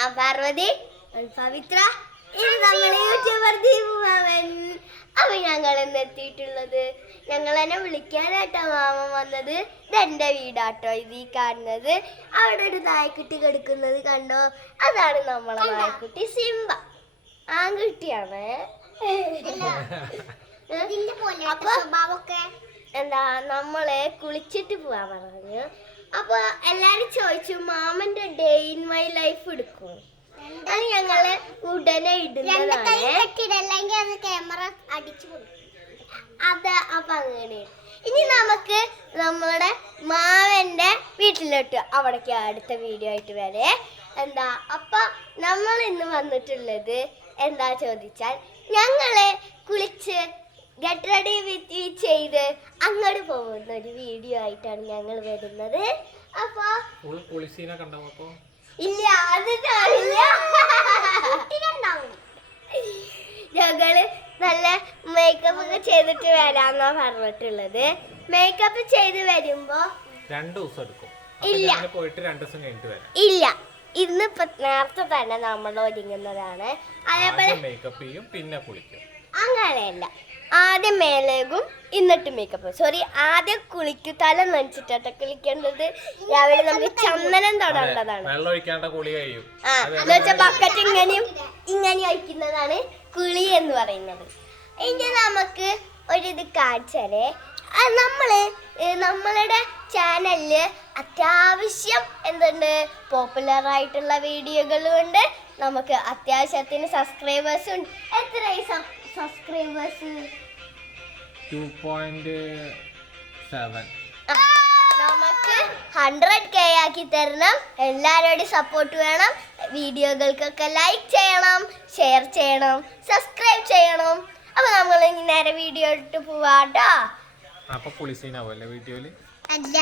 ഞാൻ പാർവതി, പവിത്ര, ഇത് നമ്മുടെ യൂട്യൂബർ ദീപുമാവൻ. അപ്പൊ ഞങ്ങൾ ഇന്ന് എത്തിയിട്ടുള്ളത്, ഞങ്ങൾ എന്നെ വിളിക്കാനായിട്ടാ മാമൻ വന്നത്. ഇതെന്റെ വീടാട്ടോ ഇത് ഈ കാണുന്നത്. അവിടെ ഒരു നായ്ക്കുട്ടി കിടക്കുന്നത് കണ്ടോ? അതാണ് നമ്മളെ നായ്ക്കുട്ടി സിംബ. ആൺകുട്ടിയാണ്. അപ്പൊ എന്താ നമ്മളെ കുളിച്ചിട്ട് പോവാൻ പറഞ്ഞു. അപ്പൊ എല്ലാരും ചോദിച്ചു മാമന്റെ ഡേ ഇൻ മൈ ലൈഫ് എടുക്കും. അത് ഞങ്ങള് ഉടനെ ഇടുന്നതാണ്. അത് അപ്പൊ അങ്ങനെ. ഇനി നമുക്ക് നമ്മുടെ മാമന്റെ വീട്ടിലോട്ട് അവിടേക്ക് അടുത്ത വീഡിയോ ആയിട്ട് വരെ എന്താ. അപ്പൊ നമ്മൾ ഇന്ന് വന്നിട്ടുള്ളത് എന്താ ചോദിച്ചാൽ, ഞങ്ങള് കുളിച്ച് ഗെറ്റ് റെഡി വിത്ത് യു ചെയ്ത് അങ്ങോട്ട് പോകുന്ന ഒരു വീഡിയോ ആയിട്ടാണ് ഞങ്ങൾ വരുന്നത്. അപ്പൊ ഇല്ല, അത് ഞങ്ങള് നല്ല മേക്കപ്പ് ഒക്കെ ചെയ്തിട്ട് വരാന്നാ പറഞ്ഞിട്ടുള്ളത്. മേക്കപ്പ് ചെയ്ത് വരുമ്പോ 2 ദിവസം എടുക്കും. ഇല്ല പോയിട്ട് 2 ദിവസം കഴിഞ്ഞിട്ട് വരാം. ഇല്ല, ഇന്ന് നേരത്തെ തന്നെ നമ്മൾ ഒരുങ്ങുന്നതാണ്. അതേപോലെ മേക്കപ്പ് ചെയ്യും, പിന്നെ കുളിക്കും. അങ്ങനെയല്ല, ആദ്യം മേലേക്കും എന്നിട്ട് മേക്കപ്പ്. സോറി, ആദ്യം കുളിക്കും. തല നനച്ചിട്ടാ കുളിക്കേണ്ടത്. രാവിലെ നമുക്ക് ചന്ദനം തൊടേണ്ടതാണ്. വെള്ളം ഒഴിക്കാണ്ട കുളി കഴിയും. എന്ന് വെച്ചാൽ ബക്കറ്റ് ഇങ്ങനെയും ഒഴിക്കുന്നതാണ് കുളി എന്ന് പറയുന്നത്. ഇനി നമുക്ക് ഒരിത് കാണിച്ചാലേ, നമ്മളുടെ ചാനലില് അത്യാവശ്യം എന്തുണ്ട്, പോപ്പുലർ ആയിട്ടുള്ള വീഡിയോകളും ഉണ്ട്. നമുക്ക് അത്യാവശ്യത്തിന് സബ്സ്ക്രൈബേഴ്സും ഉണ്ട്. എത്രയായി സബ്സ്ക്രൈബേഴ്സ്? 2.7. നമുക്ക് 100K ആക്കി തരണം. എല്ലാവരോടും സപ്പോർട്ട് വേണം. വീഡിയോകൾക്കൊക്കെ ലൈക്ക് ചെയ്യണം, ഷെയർ ചെയ്യണം, സബ്സ്ക്രൈബ് ചെയ്യണം. അപ്പൊ നമ്മൾ നേരെ വീഡിയോ ഇട്ട് പോവാട്ടോ. അപ്പൊ കുളിസീനാവല്ലേ വീഡിയോയില്? അല്ല.